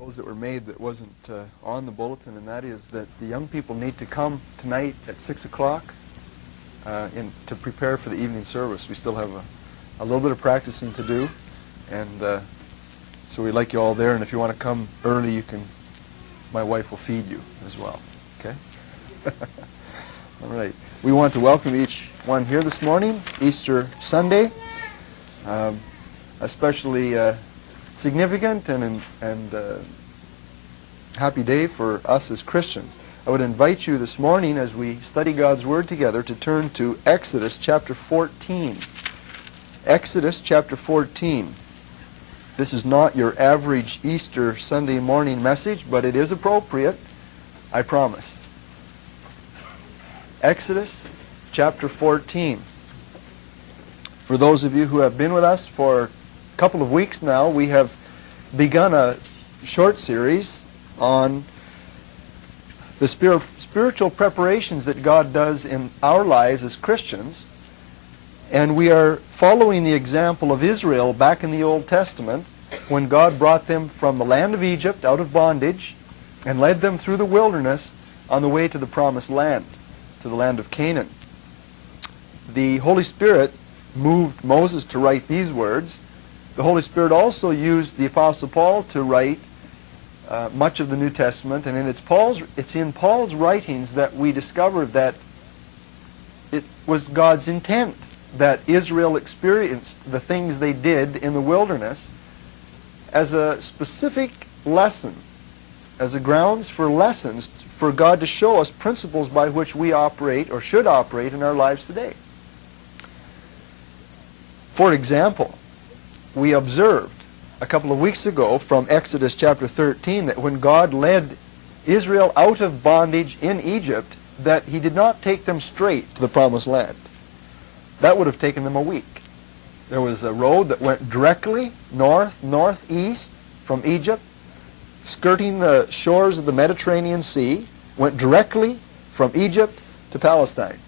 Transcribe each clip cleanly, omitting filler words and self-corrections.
Those that were made that wasn't on the bulletin, and that is that the young people need to come tonight at 6 o'clock to prepare for the evening service. We still have a little bit of practicing to do, and so we'd like you all there, and if you want to come early, you can. My wife will feed you as well, okay? All right. We want to welcome each one here this morning, Easter Sunday, especially significant and happy day for us as Christians. I would invite you this morning as we study God's Word together to turn to Exodus chapter 14. Exodus chapter 14. This is not your average Easter Sunday morning message, but it is appropriate, I promise. Exodus chapter 14. For those of you who have been with us for a couple of weeks now, we have begun a short series on the spiritual preparations that God does in our lives as Christians. And we are following the example of Israel back in the Old Testament when God brought them from the land of Egypt out of bondage and led them through the wilderness on the way to the promised land, to the land of Canaan. The Holy Spirit moved Moses to write these words. The Holy Spirit also used the Apostle Paul to write much of the New Testament, and it's in Paul's writings that we discover that it was God's intent that Israel experienced the things they did in the wilderness as a specific lesson, as a grounds for lessons for God to show us principles by which we operate or should operate in our lives today. For example, we observed a couple of weeks ago from Exodus chapter 13 that when God led Israel out of bondage in Egypt, that he did not take them straight to the promised land. That would have taken them a week. There was a road that went directly northeast from Egypt, skirting the shores of the Mediterranean Sea, went directly from Egypt to Palestine.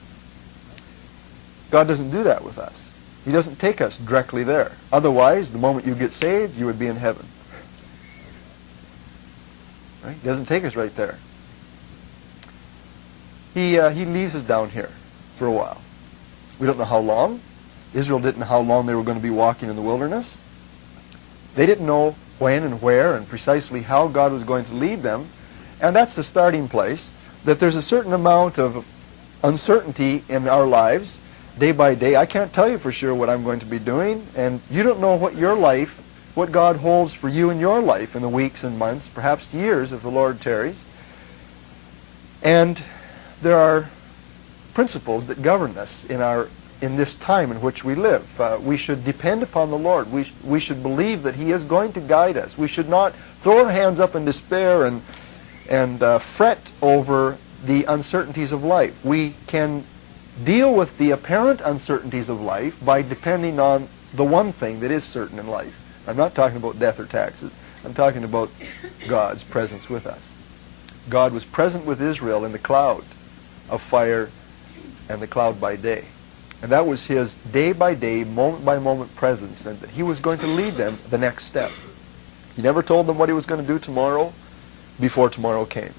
God doesn't do that with us. He doesn't take us directly there. Otherwise, the moment you get saved, you would be in heaven. Right? He doesn't take us right there. He leaves us down here for a while. We don't know how long. Israel didn't know how long they were going to be walking in the wilderness. They didn't know when and where and precisely how God was going to lead them. And that's the starting place, that there's a certain amount of uncertainty in our lives day by day. I can't tell you for sure what I'm going to be doing, and you don't know what God holds for you in your life in the weeks and months, perhaps years if the Lord tarries. And there are principles that govern us in this time in which we live. We should depend upon the Lord. We should believe that He is going to guide us. We should not throw our hands up in despair and fret over the uncertainties of life. We can deal with the apparent uncertainties of life by depending on the one thing that is certain in life. I'm not talking about death or taxes. I'm talking about God's presence with us. God was present with Israel in the cloud of fire and the cloud by day. And that was His day-by-day, moment-by-moment presence, and that He was going to lead them the next step. He never told them what He was going to do tomorrow before tomorrow came.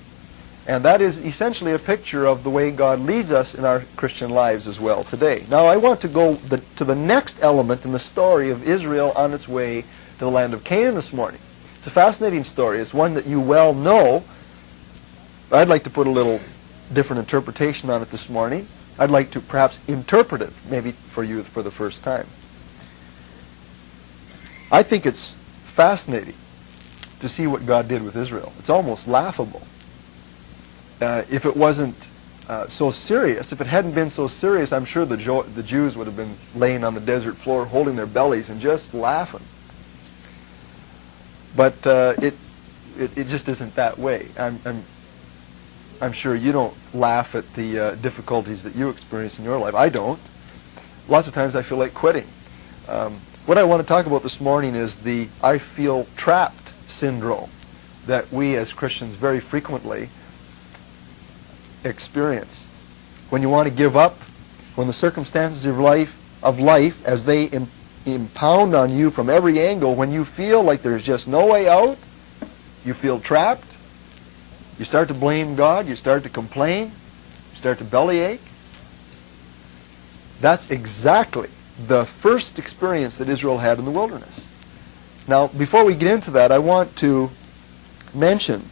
And that is essentially a picture of the way God leads us in our Christian lives as well today. Now I want to go to the next element in the story of Israel on its way to the land of Canaan this morning. It's a fascinating story. It's one that you well know. I'd like to put a little different interpretation on it this morning. I'd like to perhaps interpret it maybe for you for the first time. I think it's fascinating to see what God did with Israel. It's almost laughable. If it wasn't so serious, if it hadn't been so serious, I'm sure the Jews would have been laying on the desert floor holding their bellies and just laughing. But it just isn't that way. I'm sure you don't laugh at the difficulties that you experience in your life. I don't. Lots of times I feel like quitting. What I want to talk about this morning is the I feel trapped syndrome that we as Christians very frequently experience. When you want to give up, when the circumstances of life as they impound on you from every angle, when you feel like there's just no way out, You feel trapped. You start to blame God. You start to complain. You start to bellyache. That's exactly the first experience that Israel had in the wilderness. Now, before we get into that, I want to mention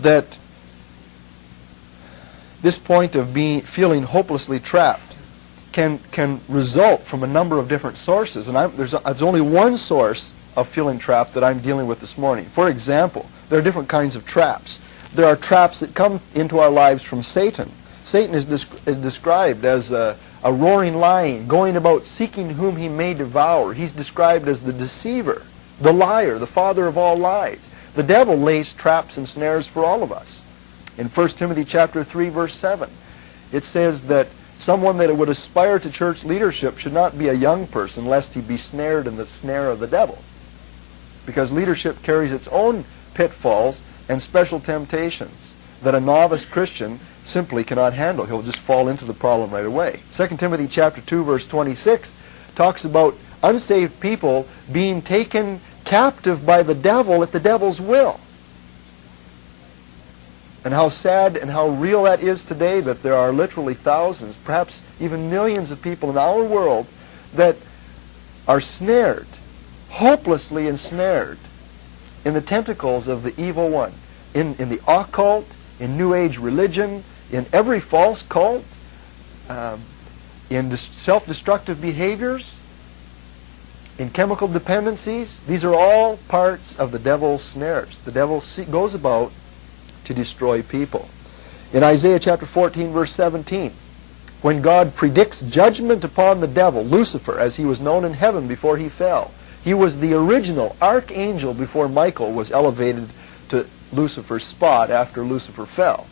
that this point of feeling hopelessly trapped can result from a number of different sources. And there's only one source of feeling trapped that I'm dealing with this morning. For example, there are different kinds of traps. There are traps that come into our lives from Satan. Satan is described as a roaring lion, going about seeking whom he may devour. He's described as the deceiver, the liar, the father of all lies. The devil lays traps and snares for all of us. In 1 Timothy chapter 3, verse 7, it says that someone that would aspire to church leadership should not be a young person, lest he be snared in the snare of the devil. Because leadership carries its own pitfalls and special temptations that a novice Christian simply cannot handle. He'll just fall into the problem right away. 2 Timothy chapter 2, verse 26 talks about unsaved people being taken captive by the devil at the devil's will. And how sad and how real that is today, that there are literally thousands, perhaps even millions of people in our world that are snared, hopelessly ensnared in the tentacles of the evil one, in the occult, in New Age religion, in every false cult, in self-destructive behaviors, in chemical dependencies. These are all parts of the devil's snares. The devil goes about to destroy people. In Isaiah chapter 14, verse 17, when God predicts judgment upon the devil, Lucifer, as he was known in heaven before he fell, he was the original archangel before Michael was elevated to Lucifer's spot after Lucifer fell.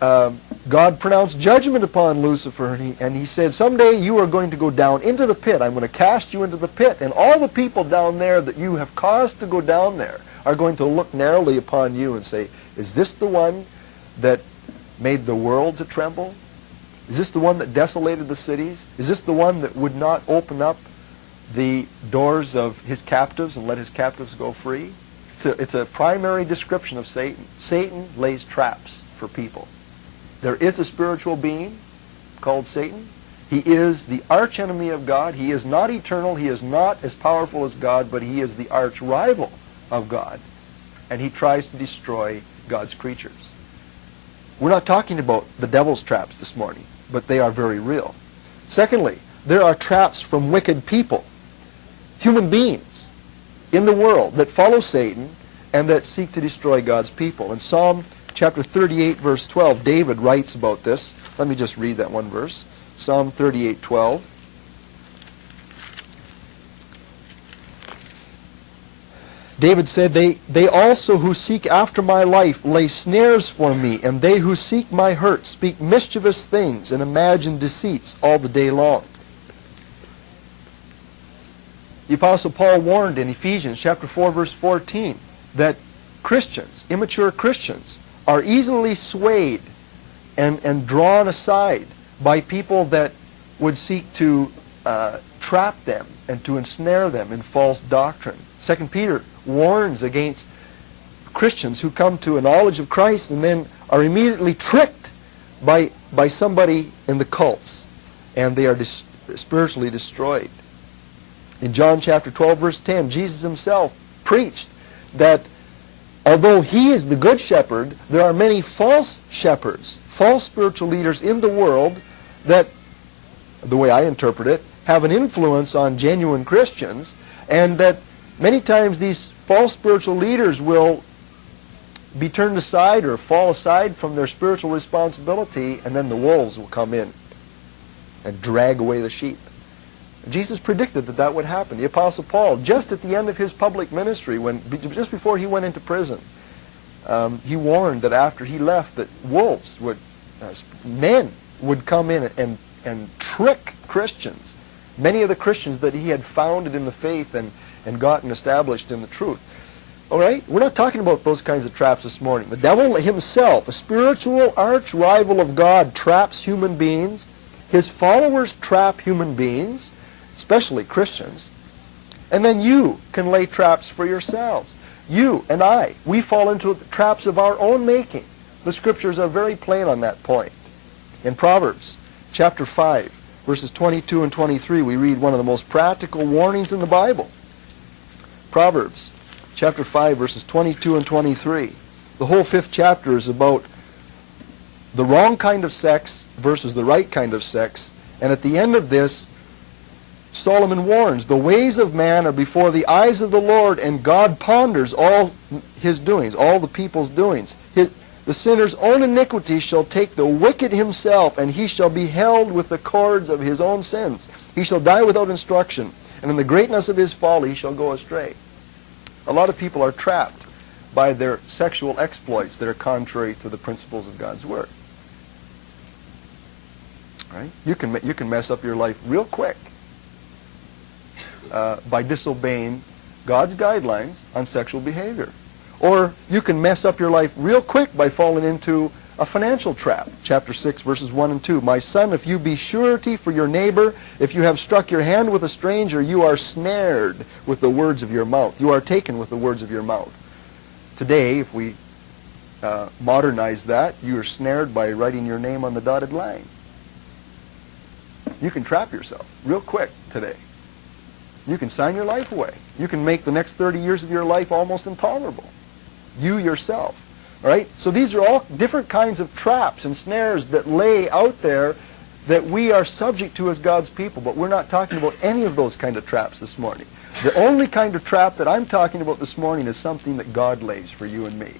God pronounced judgment upon Lucifer, and he said, someday you are going to go down into the pit. I'm going to cast you into the pit, and all the people down there that you have caused to go down there are going to look narrowly upon you and say, is this the one that made the world to tremble? Is this the one that desolated the cities? Is this the one that would not open up the doors of his captives and let his captives go free? It's a primary description of Satan. Satan lays traps for people. There is a spiritual being called Satan. He is the archenemy of God. He is not eternal. He is not as powerful as God, but he is the arch rival of God. And he tries to destroy God's creatures. We're not talking about the devil's traps this morning, but they are very real. Secondly, there are traps from wicked people, human beings in the world that follow Satan and that seek to destroy God's people. In Psalm chapter 38, verse 12, David writes about this. Let me just read that one verse. Psalm 38:12. David said, they also who seek after my life lay snares for me, and they who seek my hurt speak mischievous things and imagine deceits all the day long. The Apostle Paul warned in Ephesians chapter 4, verse 14, that Christians, immature Christians, are easily swayed and drawn aside by people that would seek to trap them and to ensnare them in false doctrine. 2 Peter warns against Christians who come to a knowledge of Christ and then are immediately tricked by somebody in the cults, and they are spiritually destroyed. In John chapter 12, verse 10, Jesus himself preached that although he is the good shepherd, there are many false shepherds, false spiritual leaders in the world that, the way I interpret it, have an influence on genuine Christians, and that many times these false spiritual leaders will be turned aside or fall aside from their spiritual responsibility, and then the wolves will come in and drag away the sheep. Jesus predicted that that would happen. The Apostle Paul, just at the end of his public ministry, just before he went into prison, he warned that after he left, that wolves men would come in and trick Christians. Many of the Christians that he had founded in the faith and gotten established in the truth. All right? We're not talking about those kinds of traps this morning. The devil himself, a spiritual arch rival of God, traps human beings. His followers trap human beings, especially Christians. And then you can lay traps for yourselves. You and I, we fall into the traps of our own making. The scriptures are very plain on that point. In Proverbs chapter 5, verses 22 and 23, we read one of the most practical warnings in the Bible. Proverbs chapter 5, verses 22 and 23. The whole 5th chapter is about the wrong kind of sex versus the right kind of sex. And at the end of this, Solomon warns, the ways of man are before the eyes of the Lord, and God ponders all his doings, all the people's doings. The sinner's own iniquity shall take the wicked himself, and he shall be held with the cords of his own sins. He shall die without instruction, and in the greatness of his folly he shall go astray. A lot of people are trapped by their sexual exploits that are contrary to the principles of God's Word. Right? You can mess up your life real quick by disobeying God's guidelines on sexual behavior. Or you can mess up your life real quick by falling into a financial trap. Chapter 6, verses 1 and 2. My son, if you be surety for your neighbor, if you have struck your hand with a stranger, you are snared with the words of your mouth. You are taken with the words of your mouth. Today, if we modernize that, you are snared by writing your name on the dotted line. You can trap yourself real quick today. You can sign your life away. You can make the next 30 years of your life almost intolerable. You yourself. All right? So these are all different kinds of traps and snares that lay out there that we are subject to as God's people. But we're not talking about any of those kind of traps this morning. The only kind of trap that I'm talking about this morning is something that God lays for you and me.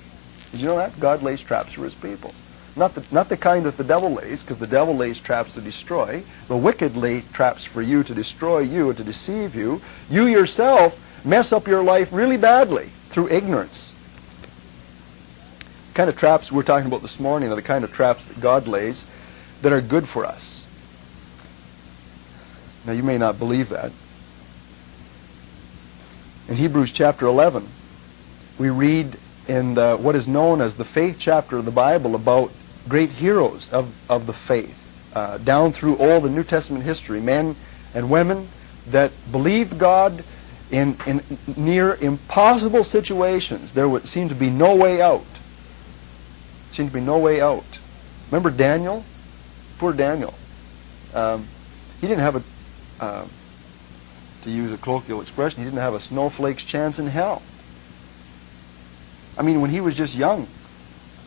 Did you know that? God lays traps for his people. Not the kind that the devil lays, because the devil lays traps to destroy. The wicked lay traps for you to destroy you and to deceive you. You yourself mess up your life really badly through ignorance. The kind of traps we're talking about this morning are the kind of traps that God lays that are good for us. Now, you may not believe that. In Hebrews chapter 11, we read in what is known as the faith chapter of the Bible about great heroes of the faith, down through all the New Testament history, men and women that believed God in near impossible situations. There would seem to be no way out. Seemed to be no way out. Remember Daniel? Poor Daniel. He didn't have to use a colloquial expression, he didn't have a snowflake's chance in hell. I mean, when he was just young,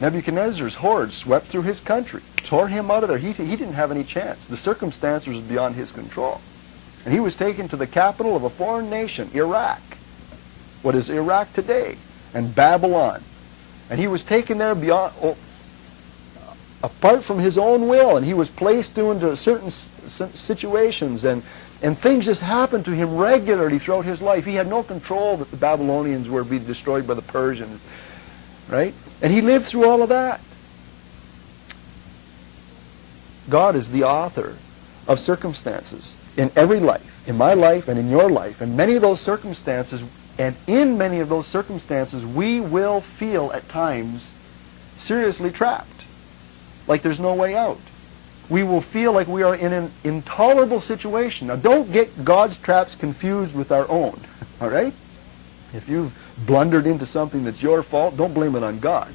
Nebuchadnezzar's horde swept through his country, tore him out of there. He didn't have any chance. The circumstances were beyond his control. And he was taken to the capital of a foreign nation, Iraq. What is Iraq today? And Babylon. And he was taken there apart from his own will, and he was placed into certain situations, and things just happened to him regularly throughout his life. He had no control that the Babylonians were being destroyed by the Persians, right? And he lived through all of that. God is the author of circumstances in every life, in my life and in your life. And many of those circumstances, and in many of those circumstances, we will feel at times seriously trapped, like there's no way out. We will feel like we are in an intolerable situation. Now, don't get God's traps confused with our own, all right? If you've blundered into something that's your fault, don't blame it on God,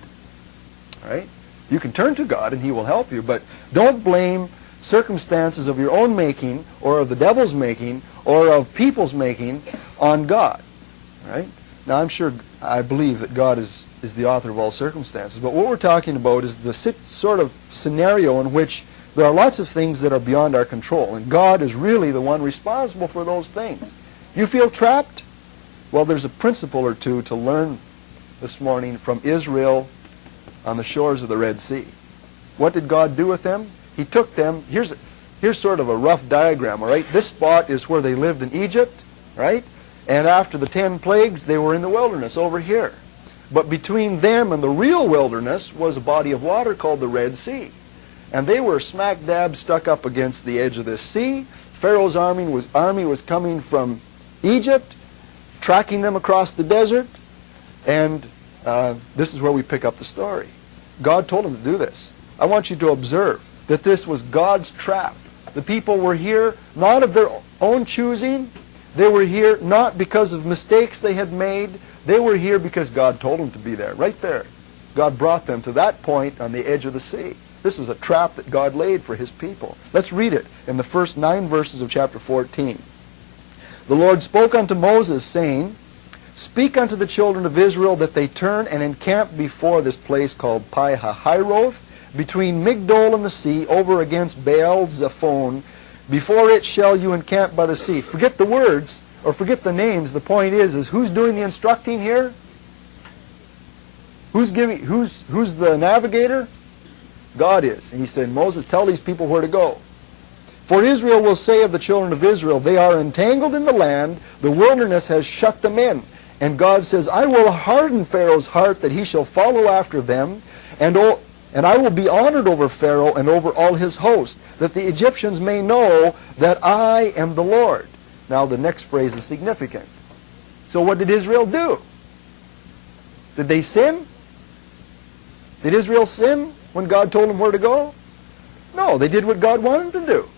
all right? You can turn to God and he will help you, but don't blame circumstances of your own making or of the devil's making or of people's making on God, all right? Now, I believe that God is the author of all circumstances, but what we're talking about is the sort of scenario in which there are lots of things that are beyond our control, and God is really the one responsible for those things. You feel trapped? Well, there's a principle or two to learn this morning from Israel on the shores of the Red Sea. What did God do with them? He took them. Here's sort of a rough diagram, all right? This spot is where they lived in Egypt, right? And after the 10 plagues, they were in the wilderness over here. But between them and the real wilderness was a body of water called the Red Sea. And they were smack dab stuck up against the edge of this sea. Pharaoh's army was coming from Egypt, tracking them across the desert. And this is where we pick up the story. God told them to do this. I want you to observe that this was God's trap. The people were here not of their own choosing. They were here not because of mistakes they had made. They were here because God told them to be there, right there. God brought them to that point on the edge of the sea. This was a trap that God laid for his people. Let's read it in the first 9 verses of chapter 14. The Lord spoke unto Moses, saying, Speak unto the children of Israel that they turn and encamp before this place called Pi-hahiroth, between Migdol and the sea, over against Baal-zephon. Before it shall you encamp by the sea. Forget the words, or forget the names. The point is who's doing the instructing here? Who's the navigator? God is. And he said, Moses, tell these people where to go. For Israel will say of the children of Israel, they are entangled in the land, the wilderness has shut them in. And God says, I will harden Pharaoh's heart that he shall follow after them, and I will be honored over Pharaoh and over all his host, that the Egyptians may know that I am the Lord. Now the next phrase is significant. So what did Israel do? Did they sin? Did Israel sin when God told them where to go? No, they did what God wanted them to do.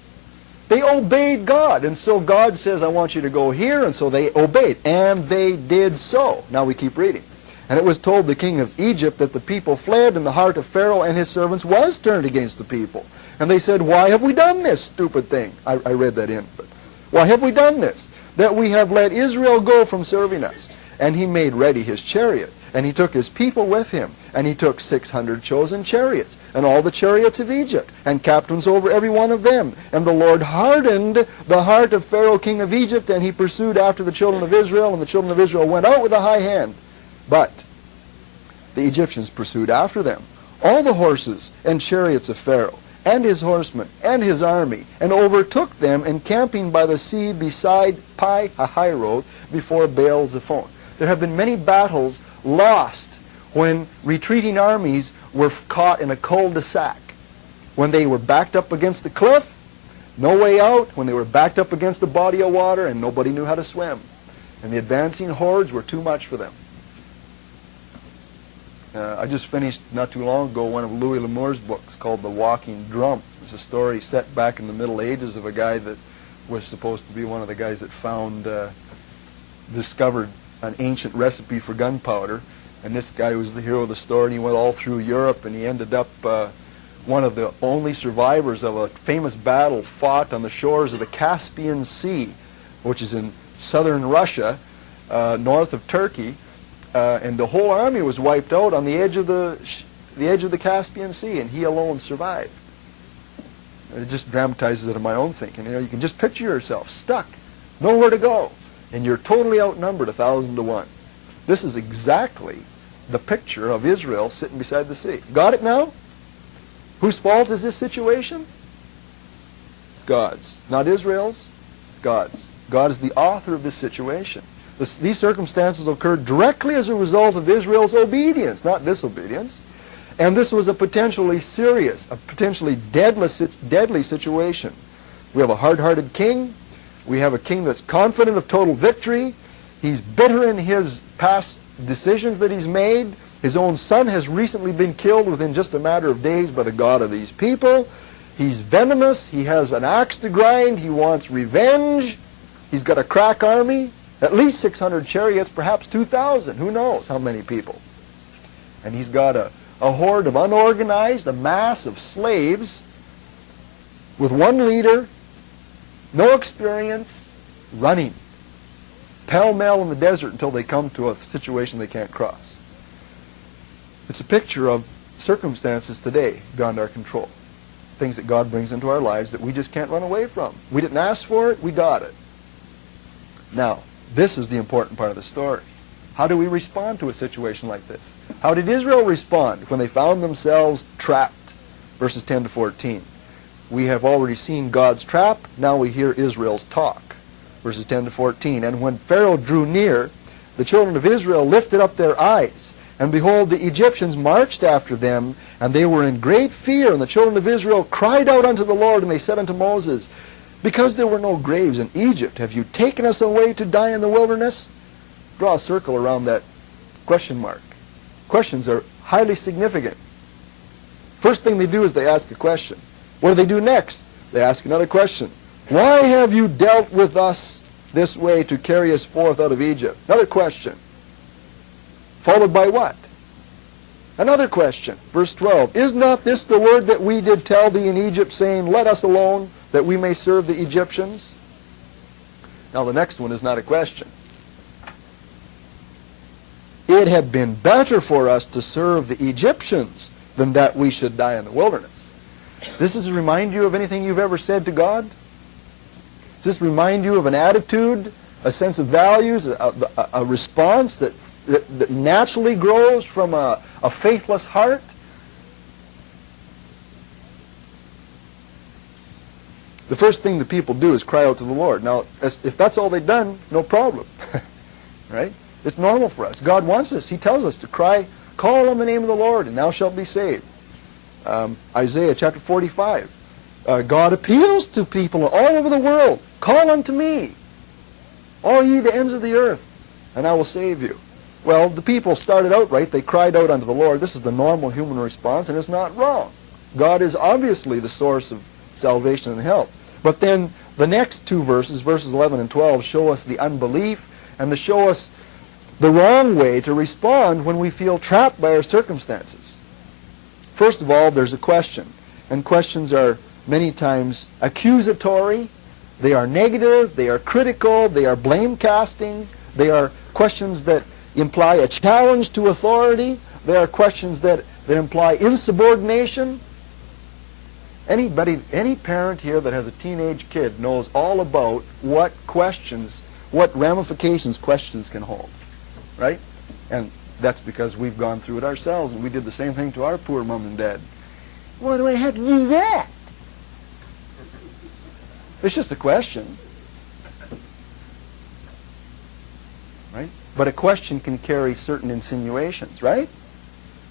They obeyed God, and so God says, I want you to go here, and so they obeyed, and they did so. Now we keep reading. And it was told the king of Egypt that the people fled, and the heart of Pharaoh and his servants was turned against the people. And they said, why have we done this stupid thing? I read that in, but why have we done this? That we have let Israel go from serving us. And he made ready his chariot, and he took his people with him, and he took 600 chosen chariots, and all the chariots of Egypt, and captains over every one of them. And the Lord hardened the heart of Pharaoh king of Egypt, and he pursued after the children of Israel, and the children of Israel went out with a high hand. But the Egyptians pursued after them, all the horses and chariots of Pharaoh, and his horsemen, and his army, and overtook them, encamping by the sea beside Pi-hahiroth, before Baal-zephon. There have been many battles lost when retreating armies were caught in a cul-de-sac. When they were backed up against the cliff, no way out. When they were backed up against a body of water and nobody knew how to swim. And the advancing hordes were too much for them. I just finished not too long ago one of Louis L'Amour's books called The Walking Drum. It's a story set back in the Middle Ages of a guy that was supposed to be one of the guys that discovered an ancient recipe for gunpowder. And this guy was the hero of the story, and he went all through Europe, and he ended up one of the only survivors of a famous battle fought on the shores of the Caspian Sea, which is in southern Russia, north of Turkey. And the whole army was wiped out on the edge of the Caspian Sea, and he alone survived. And it just dramatizes it in my own thinking. You know, you can just picture yourself stuck, nowhere to go, and you're totally outnumbered 1,000 to 1. This is exactly the picture of Israel sitting beside the sea. Got it now? Whose fault is this situation? God's. Not Israel's, God's. God is the author of this situation. These circumstances occurred directly as a result of Israel's obedience, not disobedience. And this was a potentially serious, a potentially deadly situation. We have a hard-hearted king. We have a king that's confident of total victory. He's bitter in his past decisions that he's made. His own son has recently been killed within just a matter of days by the God of these people. He's venomous. He has an axe to grind. He wants revenge. He's got a crack army. At least 600 chariots, perhaps 2,000. Who knows how many people. And he's got a horde of unorganized, a mass of slaves with one leader, no experience, running pell-mell in the desert until they come to a situation they can't cross. It's a picture of circumstances today beyond our control. Things that God brings into our lives that we just can't run away from. We didn't ask for it, we got it. Now, this is the important part of the story. How do we respond to a situation like this? How did Israel respond when they found themselves trapped? Verses 10 to 14. We have already seen God's trap. Now we hear Israel's talk. Verses 10 to 14. And when Pharaoh drew near, the children of Israel lifted up their eyes. And behold, the Egyptians marched after them, and they were in great fear. And the children of Israel cried out unto the Lord, and they said unto Moses, because there were no graves in Egypt, have you taken us away to die in the wilderness? Draw a circle around that question mark. Questions are highly significant. First thing they do is they ask a question. What do they do next? They ask another question. Why have you dealt with us this way to carry us forth out of Egypt? Another question. Followed by what? Another question. Verse 12. Is not this the word that we did tell thee in Egypt, saying, let us alone, that we may serve the Egyptians? Now the next one is not a question. It had been better for us to serve the Egyptians than that we should die in the wilderness. Does this remind you of anything you've ever said to God? Does this remind you of an attitude, a sense of values, a response that naturally grows from a faithless heart? The first thing the people do is cry out to the Lord. Now, if that's all they've done, no problem. Right? It's normal for us. God wants us. He tells us to cry, call on the name of the Lord, and thou shalt be saved. Isaiah chapter 45. God appeals to people all over the world. Call unto me, all ye the ends of the earth, and I will save you. Well, the people started out right. They cried out unto the Lord. This is the normal human response, and it's not wrong. God is obviously the source of salvation and help. But then the next two verses, verses 11 and 12, show us the unbelief and to show us the wrong way to respond when we feel trapped by our circumstances. First of all, there's a question. And questions are many times accusatory. They are negative. They are critical. They are blame-casting. They are questions that imply a challenge to authority. They are questions that imply insubordination. Any parent here that has a teenage kid knows all about what ramifications questions can hold. Right? And that's because we've gone through it ourselves, and we did the same thing to our poor mom and dad. Why do I have to do that? It's just a question. Right? But a question can carry certain insinuations, right?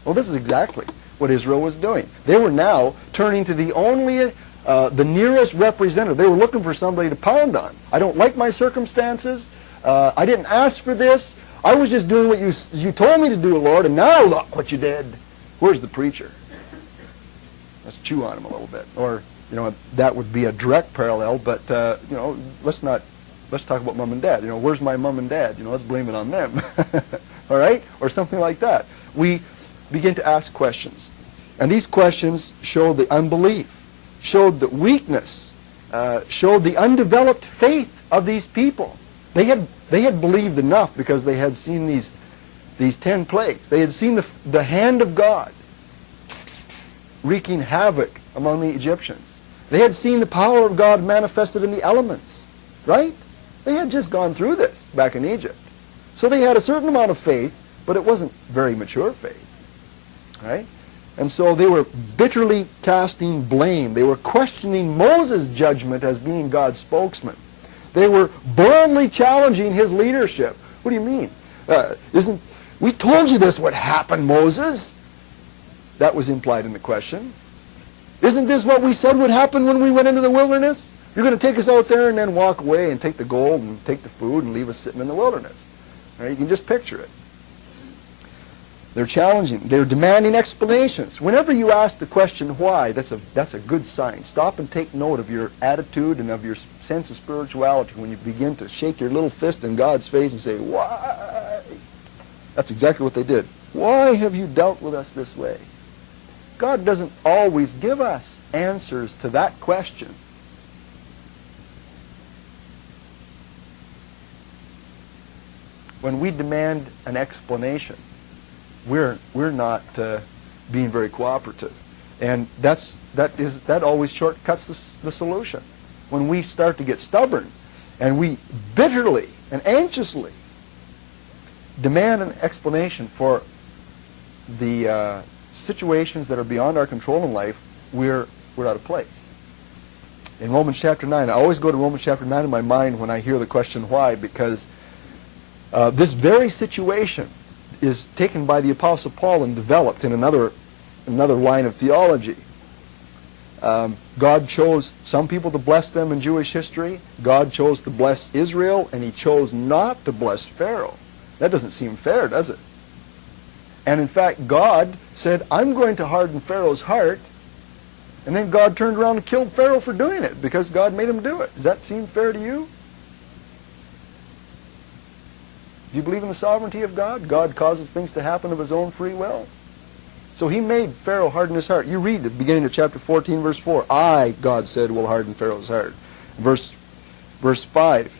Well, this is exactly what Israel was doing. They were now turning to the nearest representative. They were looking for somebody to pound on. I don't like my circumstances. I didn't ask for this. I was just doing what you told me to do, Lord, and now look what you did. Where's the preacher? Let's chew on him a little bit. Or, that would be a direct parallel, but, let's talk about mom and dad. Where's my mom and dad? Let's blame it on them. All right? Or something like that. We begin to ask questions. And these questions showed the unbelief, showed the weakness, showed the undeveloped faith of these people. They had believed enough because they had seen these 10 plagues. They had seen the hand of God wreaking havoc among the Egyptians. They had seen the power of God manifested in the elements, right? They had just gone through this back in Egypt. So they had a certain amount of faith, but it wasn't very mature faith, right? And so they were bitterly casting blame. They were questioning Moses' judgment as being God's spokesman. They were boldly challenging his leadership. What do you mean? We told you this would happen, Moses? That was implied in the question. Isn't this what we said would happen when we went into the wilderness? You're going to take us out there and then walk away and take the gold and take the food and leave us sitting in the wilderness. Right? You can just picture it. They're challenging. They're demanding explanations. Whenever you ask the question why, that's a good sign. Stop and take note of your attitude and of your sense of spirituality when you begin to shake your little fist in God's face and say, why? That's exactly what they did. Why have you dealt with us this way? God doesn't always give us answers to that question. When we demand an explanation, we're not being very cooperative, and that always shortcuts the solution. When we start to get stubborn, and we bitterly and anxiously demand an explanation for the situations that are beyond our control in life, we're out of place. In Romans chapter 9, I always go to Romans chapter 9 in my mind when I hear the question why, because this very situation is taken by the Apostle Paul and developed in another line of theology. God chose some people to bless them in Jewish history. God chose to bless Israel, and he chose not to bless Pharaoh. That doesn't seem fair, does it? And in fact, God said, I'm going to harden Pharaoh's heart, and then God turned around and killed Pharaoh for doing it because God made him do it. Does that seem fair to you? Do you believe in the sovereignty of God? God causes things to happen of his own free will. So he made Pharaoh harden his heart. You read the beginning of chapter 14, verse 4. I, God said, will harden Pharaoh's heart. Verse 5.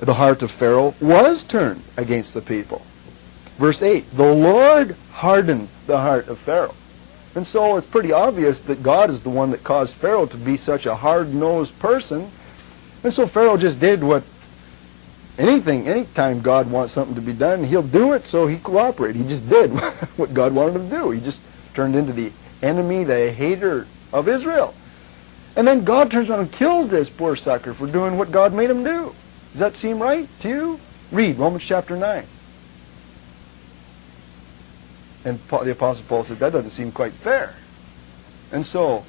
The heart of Pharaoh was turned against the people. Verse 8. The Lord hardened the heart of Pharaoh. And so it's pretty obvious that God is the one that caused Pharaoh to be such a hard-nosed person. And so Pharaoh just did what anytime God wants something to be done, he'll do it, so he cooperated. He just did what God wanted him to do. He just turned into the enemy, the hater of Israel. And then God turns around and kills this poor sucker for doing what God made him do. Does that seem right to you? Read Romans chapter 9. And the Apostle Paul said, that doesn't seem quite fair. And so,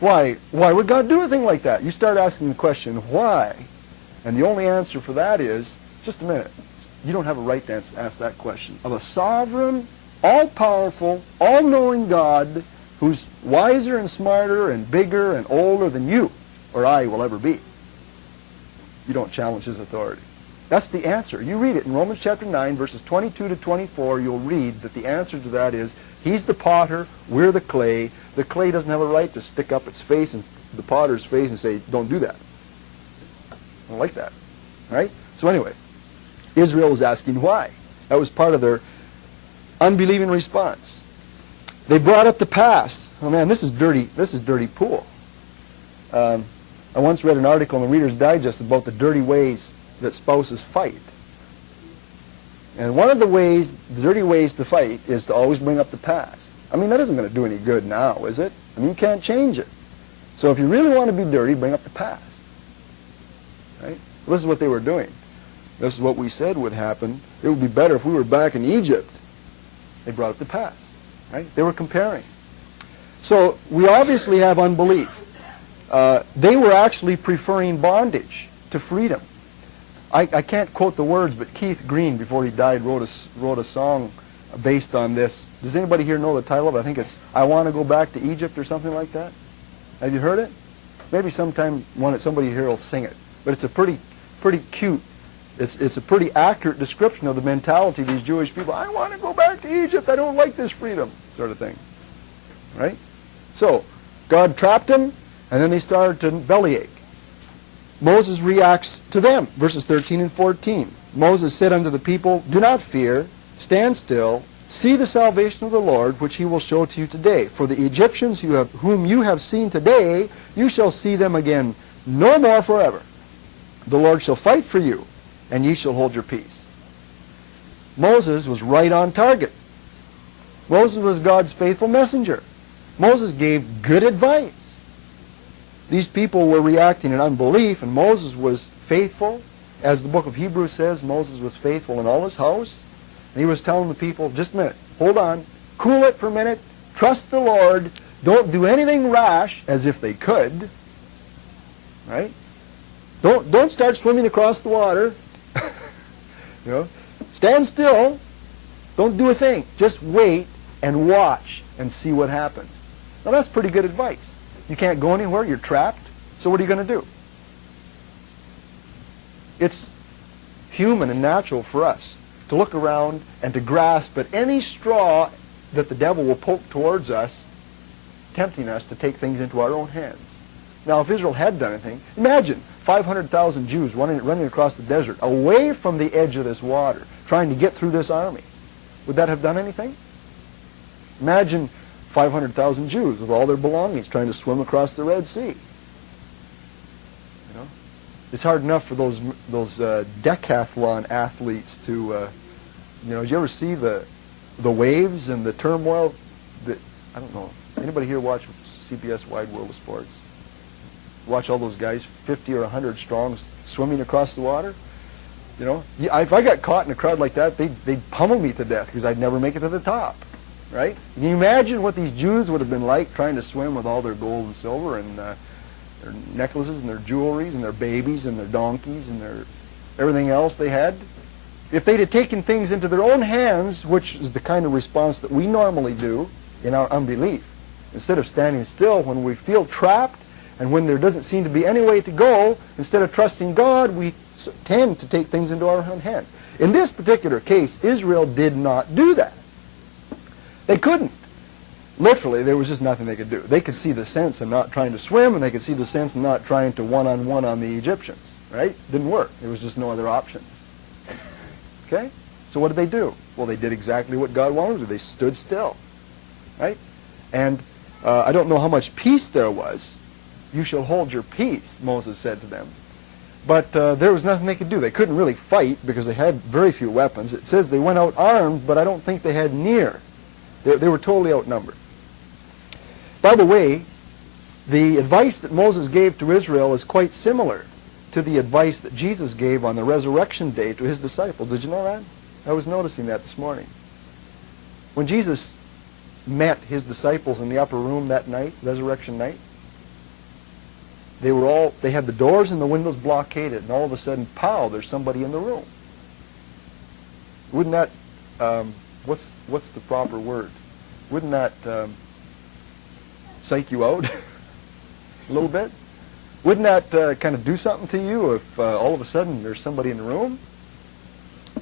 why would God do a thing like that? You start asking the question, why? And the only answer for that is, just a minute, you don't have a right to ask that question. Of a sovereign, all-powerful, all-knowing God who's wiser and smarter and bigger and older than you or I will ever be. You don't challenge his authority. That's the answer. You read it in Romans chapter 9, verses 22 to 24, you'll read that the answer to that is, he's the potter, we're the clay. The clay doesn't have a right to stick up its face in the potter's face and say, don't do that. I don't like that. All right? So anyway, Israel was asking why. That was part of their unbelieving response. They brought up the past. Oh man, this is dirty pool. I once read an article in the Reader's Digest about the dirty ways that spouses fight. And one of the dirty ways to fight is to always bring up the past. I mean, that isn't going to do any good now, is it? I mean, you can't change it. So if you really want to be dirty, bring up the past. Right? Well, this is what they were doing. This is what we said would happen. It would be better if we were back in Egypt. They brought up the past. Right? They were comparing. So we obviously have unbelief. They were actually preferring bondage to freedom. I can't quote the words, but Keith Green, before he died, wrote a song based on this. Does anybody here know the title of it? I think it's I Want to Go Back to Egypt or something like that. Have you heard it? Maybe sometime somebody here will sing it. But it's a pretty cute, it's a pretty accurate description of the mentality of these Jewish people. I want to go back to Egypt. I don't like this freedom, sort of thing. Right? So, God trapped them, and then they started to bellyache. Moses reacts to them, verses 13 and 14. Moses said unto the people, do not fear, stand still, see the salvation of the Lord, which he will show to you today. For the Egyptians whom you have seen today, you shall see them again no more forever. The Lord shall fight for you, and ye shall hold your peace. Moses was right on target. Moses was God's faithful messenger. Moses gave good advice. These people were reacting in unbelief, and Moses was faithful. As the book of Hebrews says, Moses was faithful in all his house. And he was telling the people, just a minute, hold on, cool it for a minute, trust the Lord, don't do anything rash, as if they could. Right? Don't start swimming across the water. You know, stand still. Don't do a thing. Just wait and watch and see what happens. Now that's pretty good advice. You can't go anywhere. You're trapped. So what are you going to do? It's human and natural for us to look around and to grasp at any straw that the devil will poke towards us, tempting us to take things into our own hands. Now, if Israel had done anything, imagine 500,000 Jews running across the desert, away from the edge of this water, trying to get through this army. Would that have done anything? Imagine 500,000 Jews with all their belongings trying to swim across the Red Sea. You know, it's hard enough for those decathlon athletes to, you know, did you ever see the waves and the turmoil? I don't know. Anybody here watch CBS Wide World of Sports? Watch all those guys, 50 or 100 strong, swimming across the water. You know, if I got caught in a crowd like that, they'd pummel me to death because I'd never make it to the top. Right? Can you imagine what these Jews would have been like trying to swim with all their gold and silver and their necklaces and their jewelries and their babies and their donkeys and their everything else they had? If they'd have taken things into their own hands, which is the kind of response that we normally do in our unbelief, instead of standing still when we feel trapped and when there doesn't seem to be any way to go, instead of trusting God, we tend to take things into our own hands. In this particular case, Israel did not do that. They couldn't. Literally, there was just nothing they could do. They could see the sense in not trying to swim, and they could see the sense in not trying to one-on-one on the Egyptians, right? Didn't work. There was just no other options. Okay? So what did they do? Well, they did exactly what God wanted them to do. They stood still, right? And I don't know how much peace there was. You shall hold your peace, Moses said to them. But there was nothing they could do. They couldn't really fight because they had very few weapons. It says they went out armed, but I don't think they had near. They were totally outnumbered. By the way, the advice that Moses gave to Israel is quite similar to the advice that Jesus gave on the resurrection day to his disciples. Did you know that? I was noticing that this morning. When Jesus met his disciples in the upper room that night, resurrection night, they had the doors and the windows blockaded, and all of a sudden, pow, there's somebody in the room. Wouldn't that, what's the proper word? Wouldn't that psych you out a little bit? Wouldn't that kind of do something to you if all of a sudden there's somebody in the room?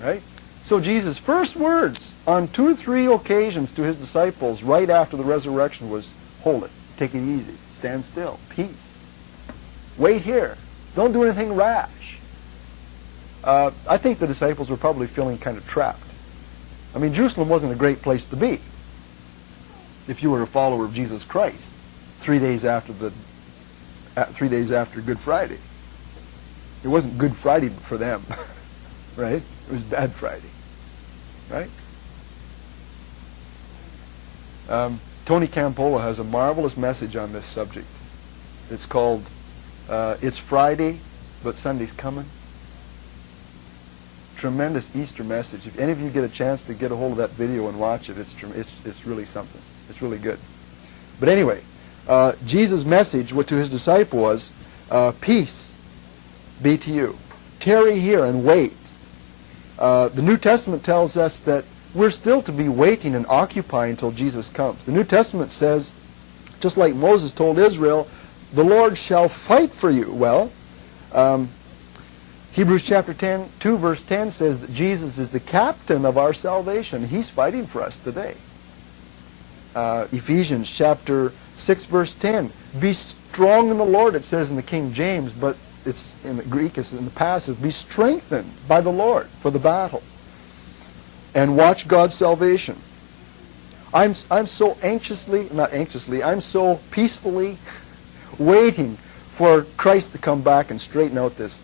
Right? So Jesus' first words on 2 or 3 occasions to his disciples right after the resurrection was, hold it, take it easy, stand still, peace. Wait here. Don't do anything rash. I think the disciples were probably feeling kind of trapped. I mean, Jerusalem wasn't a great place to be if you were a follower of Jesus Christ 3 days after 3 days after Good Friday. It wasn't Good Friday for them, right? It was Bad Friday, right? Tony Campolo has a marvelous message on this subject. It's called It's Friday, but Sunday's Coming. Tremendous Easter message. If any of you get a chance to get a hold of that video and watch it, it's really something. It's really good. But anyway, Jesus' message to his disciple was, peace be to you. Tarry here and wait. The New Testament tells us that we're still to be waiting and occupying until Jesus comes. The New Testament says, just like Moses told Israel, the Lord shall fight for you. Well, Hebrews chapter 2 verse 10 says that Jesus is the captain of our salvation. He's fighting for us today. Ephesians chapter 6 verse 10, be strong in the Lord, it says in the King James, but it's in the Greek, it's in the passive, be strengthened by the Lord for the battle. And watch God's salvation. I'm so I'm so peacefully waiting for Christ to come back and straighten out this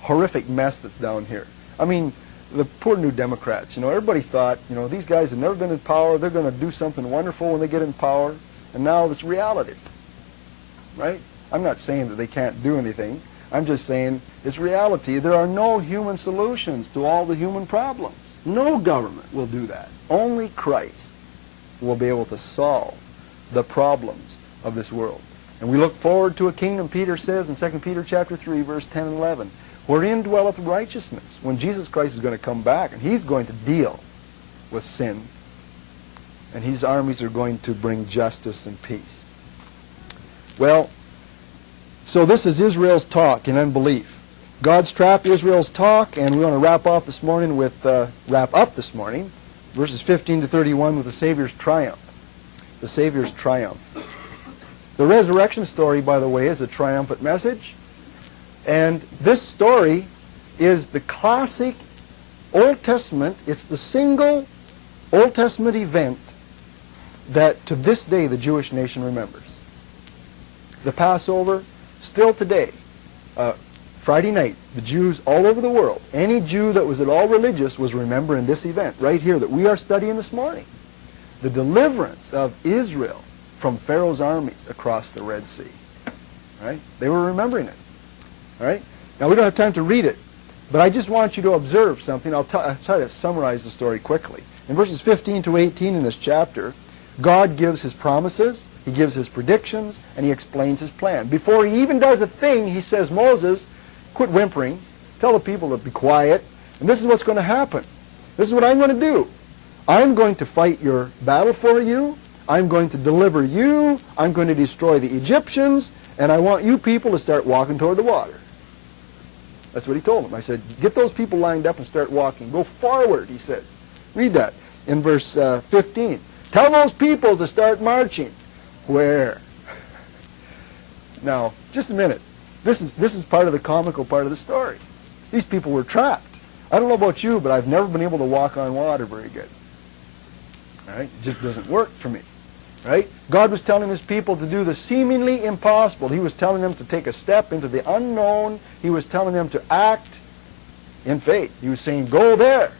horrific mess that's down here. I mean, the poor New Democrats, everybody thought, these guys have never been in power, they're going to do something wonderful when they get in power, and now it's reality, right? I'm not saying that they can't do anything. I'm just saying it's reality. There are no human solutions to all the human problems. No government will do that. Only Christ will be able to solve the problems of this world. And we look forward to a kingdom, Peter says in 2 Peter chapter 3, verse 10 and 11, wherein dwelleth righteousness, when Jesus Christ is going to come back, and he's going to deal with sin, and his armies are going to bring justice and peace. Well, so this is Israel's talk in unbelief. God's trap, Israel's talk, and we want to wrap up this morning, verses 15 to 31 with the Savior's triumph. The Savior's triumph. The resurrection story, by the way, is a triumphant message. And this story is the classic Old Testament, it's the single Old Testament event that to this day the Jewish nation remembers. The Passover, still today, Friday night, the Jews all over the world, any Jew that was at all religious was remembering this event right here that we are studying this morning. The deliverance of Israel from Pharaoh's armies across the Red Sea. Right? They were remembering it. All right? Now, we don't have time to read it, but I just want you to observe something. I'll try to summarize the story quickly. In verses 15 to 18 in this chapter, God gives his promises, he gives his predictions, and he explains his plan. Before he even does a thing, he says, Moses, quit whimpering, tell the people to be quiet, and this is what's going to happen. This is what I'm going to do. I'm going to fight your battle for you. I'm going to deliver you. I'm going to destroy the Egyptians, and I want you people to start walking toward the water. That's what he told them. I said, get those people lined up and start walking. Go forward, he says. Read that in verse 15. Tell those people to start marching. Where? Now, just a minute. This is part of the comical part of the story. These people were trapped. I don't know about you, but I've never been able to walk on water very good. All right? It just doesn't work for me. Right? God was telling his people to do the seemingly impossible. He was telling them to take a step into the unknown. He was telling them to act in faith. He was saying, go there,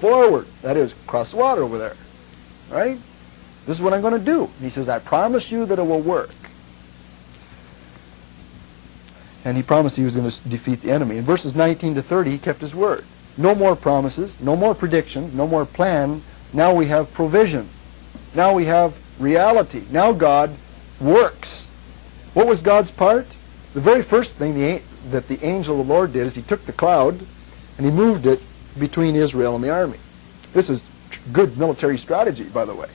forward. That is, cross the water over there. Right? This is what I'm going to do. And he says, I promise you that it will work. And he promised he was going to defeat the enemy. In verses 19 to 30, he kept his word. No more promises, no more predictions, no more plan. Now we have provision. Now we have reality. Now God works. What was God's part? The very first thing that the angel of the Lord did is he took the cloud and he moved it between Israel and the army. This is good military strategy, by the way.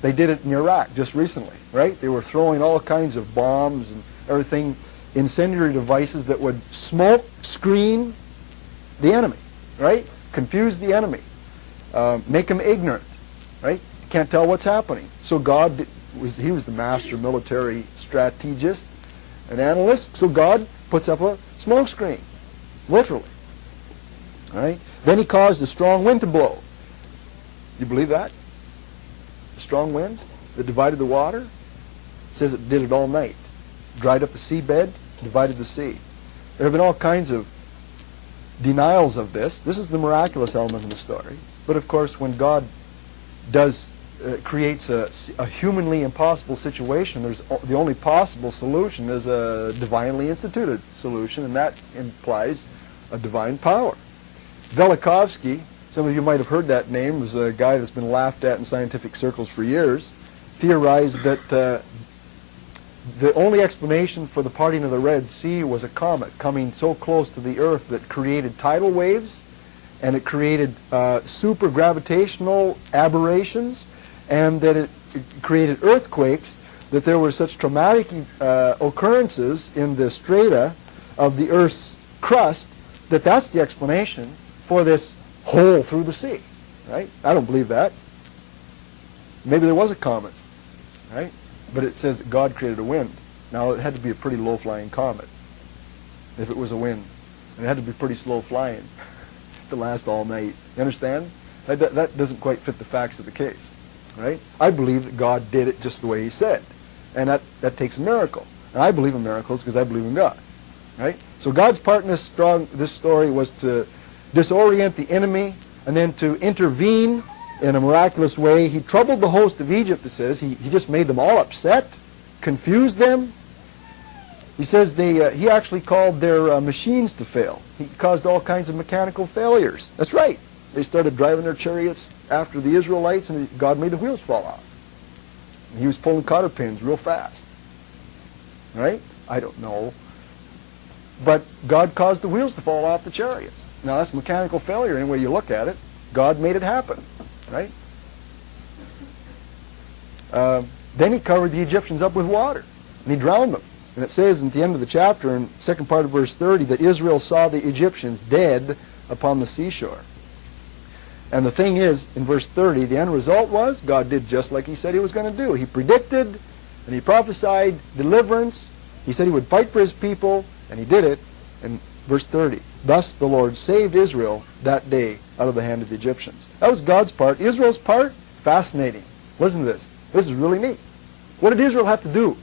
They did it in Iraq just recently, right? They were throwing all kinds of bombs and everything, incendiary devices that would smoke screen the enemy, right? Confuse the enemy, make them ignorant, right? Can't tell what's happening. So God was the master military strategist and analyst. So God puts up a smoke screen, literally. Right? Then he caused a strong wind to blow. You believe that? A strong wind that divided the water? It says it did it all night. Dried up the seabed, divided the sea. There have been all kinds of denials of this. This is the miraculous element in the story. But of course, when God creates a humanly impossible situation, the only possible solution is a divinely instituted solution, and that implies a divine power. Velikovsky, some of you might have heard that name, was a guy that's been laughed at in scientific circles for years, theorized that the only explanation for the parting of the Red Sea was a comet coming so close to the Earth that created tidal waves, and it created super gravitational aberrations, and that it created earthquakes, that there were such traumatic occurrences in the strata of the Earth's crust that that's the explanation for this hole through the sea, right? I don't believe that. Maybe there was a comet, right? But it says that God created a wind. Now, it had to be a pretty low-flying comet if it was a wind. And it had to be pretty slow flying to last all night. You understand? That doesn't quite fit the facts of the case, right? I believe that God did it just the way he said. And that takes a miracle. And I believe in miracles because I believe in God, right? So God's part in this story was to disorient the enemy and then to intervene in a miraculous way. He troubled the host of Egypt, it says. He just made them all upset, confused them. He says he actually called their machines to fail. He caused all kinds of mechanical failures. That's right. They started driving their chariots after the Israelites, and God made the wheels fall off. And he was pulling cotter pins real fast. Right? I don't know. But God caused the wheels to fall off the chariots. Now, that's mechanical failure any way you look at it. God made it happen. Right? Then he covered the Egyptians up with water, and he drowned them. And it says at the end of the chapter, in the second part of verse 30, that Israel saw the Egyptians dead upon the seashore. And the thing is, in verse 30, the end result was God did just like he said he was going to do. He predicted and he prophesied deliverance. He said he would fight for his people, and he did it. In verse 30, thus the Lord saved Israel that day out of the hand of the Egyptians. That was God's part. Israel's part, fascinating. Listen to this. This is really neat. What did Israel have to do?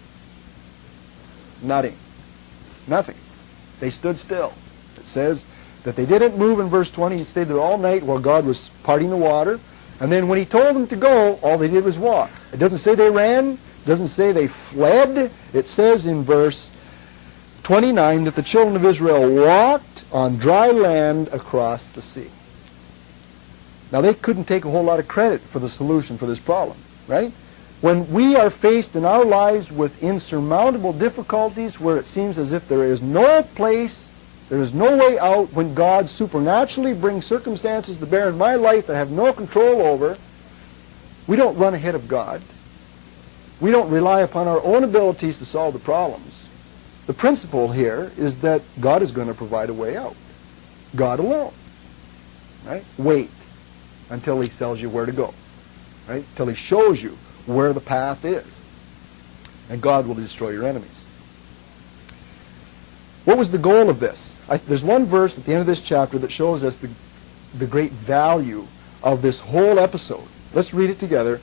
Nothing. Nothing. They stood still. It says that they didn't move in verse 20. He stayed there all night while God was parting the water. And then when he told them to go, all they did was walk. It doesn't say they ran. It doesn't say they fled. It says in verse 29 that the children of Israel walked on dry land across the sea. Now, they couldn't take a whole lot of credit for the solution for this problem, right? When we are faced in our lives with insurmountable difficulties where it seems as if there is no place, there is no way out, when God supernaturally brings circumstances to bear in my life that I have no control over, we don't run ahead of God. We don't rely upon our own abilities to solve the problems. The principle here is that God is going to provide a way out. God alone. Right? Wait until he tells you where to go. Right? Till he shows you where the path is. And God will destroy your enemies. What was the goal of this? There's one verse at the end of this chapter that shows us the great value of this whole episode. Let's read it together.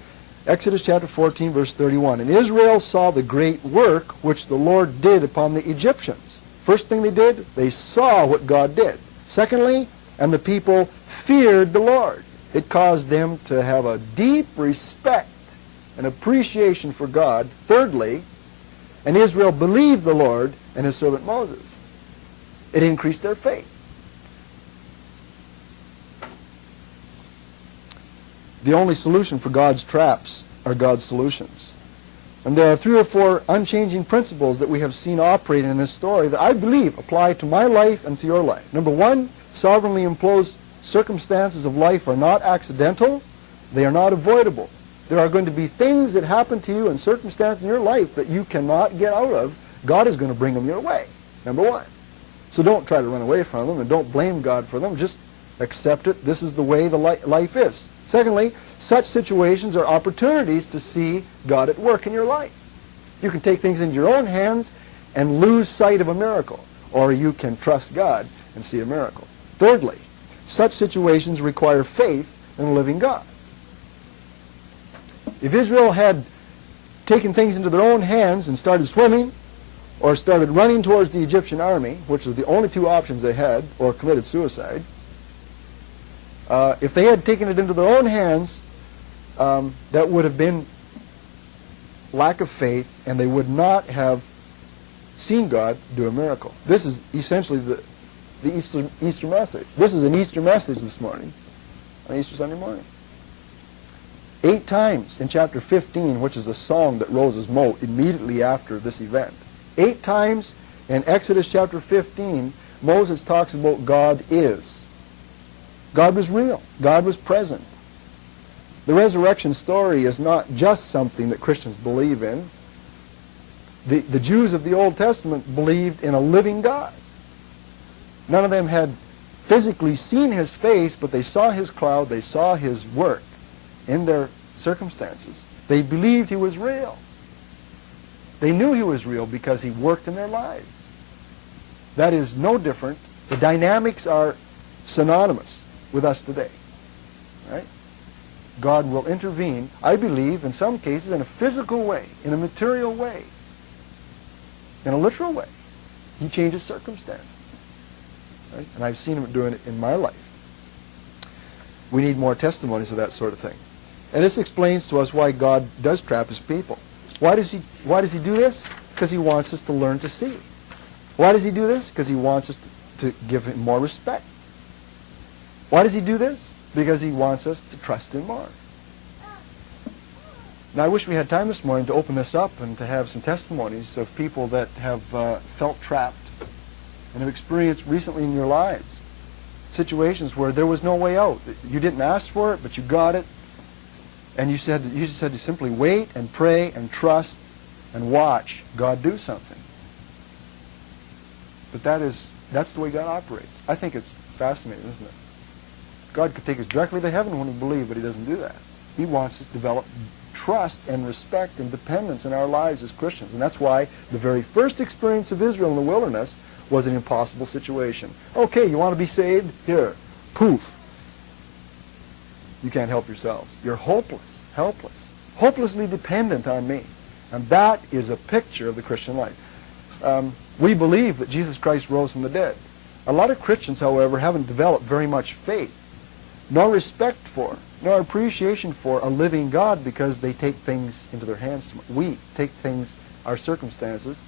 Exodus chapter 14, verse 31. And Israel saw the great work which the Lord did upon the Egyptians. First thing they did, they saw what God did. Secondly, and the people feared the Lord. It caused them to have a deep respect and appreciation for God. Thirdly, and Israel believed the Lord and his servant Moses. It increased their faith. The only solution for God's traps are God's solutions. And there are 3 or 4 unchanging principles that we have seen operating in this story that I believe apply to my life and to your life. Number 1, sovereignly imposed circumstances of life are not accidental. They are not avoidable. There are going to be things that happen to you and circumstances in your life that you cannot get out of. God is going to bring them your way. Number 1. So don't try to run away from them and don't blame God for them. Just accept it. This is the way the life is. Secondly, such situations are opportunities to see God at work in your life. You can take things into your own hands and lose sight of a miracle, or you can trust God and see a miracle. Thirdly, such situations require faith in a living God. If Israel had taken things into their own hands and started swimming, or started running towards the Egyptian army, which was the only 2 options they had, or committed suicide, if they had taken it into their own hands, that would have been lack of faith, and they would not have seen God do a miracle. This is essentially the Easter message. This is an Easter message this morning, on Easter Sunday morning. 8 times in chapter 15, which is the song that Moses mote immediately after this event. 8 times in Exodus chapter 15, Moses talks about God is. God was real. God was present. The resurrection story is not just something that Christians believe in. The Jews of the Old Testament believed in a living God. None of them had physically seen his face, but they saw his cloud, they saw his work in their circumstances. They believed he was real. They knew he was real because he worked in their lives. That is no different. The dynamics are synonymous with us today. Right? God will intervene, I believe, in some cases in a physical way, in a material way, in a literal way. He changes circumstances. Right? And I've seen him doing it in my life. We need more testimonies of that sort of thing. And this explains to us why God does trap his people. Why does he do this? Because he wants us to learn to see. Why does he do this? Because he wants us to give him more respect. Why does he do this? Because he wants us to trust him more. Now, I wish we had time this morning to open this up and to have some testimonies of people that have felt trapped and have experienced recently in your lives situations where there was no way out. You didn't ask for it, but you got it. And you just had to simply wait and pray and trust and watch God do something. But that's the way God operates. I think it's fascinating, isn't it? God could take us directly to heaven when we believe, but he doesn't do that. He wants us to develop trust and respect and dependence in our lives as Christians. And that's why the very first experience of Israel in the wilderness was an impossible situation. Okay, you want to be saved? Here. Poof. You can't help yourselves. You're hopeless, helpless, hopelessly dependent on me. And that is a picture of the Christian life. We believe that Jesus Christ rose from the dead. A lot of Christians, however, haven't developed very much faith, nor respect for, nor appreciation for a living God because they take things into their hands. We take things, our circumstances,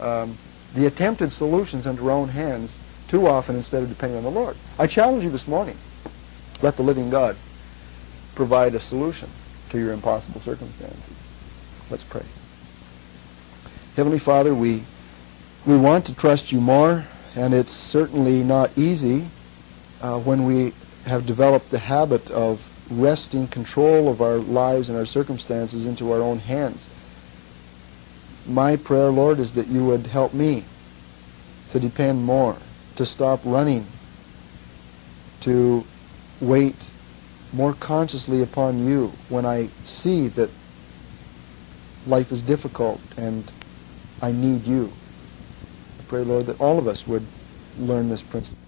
the attempted solutions into our own hands too often instead of depending on the Lord. I challenge you this morning. Let the living God provide a solution to your impossible circumstances. Let's pray. Heavenly Father, we want to trust you more, and it's certainly not easy when we have developed the habit of wresting control of our lives and our circumstances into our own hands. My prayer, Lord, is that you would help me to depend more, to stop running to wait more consciously upon you when I see that life is difficult and I need you. I pray, Lord, that all of us would learn this principle.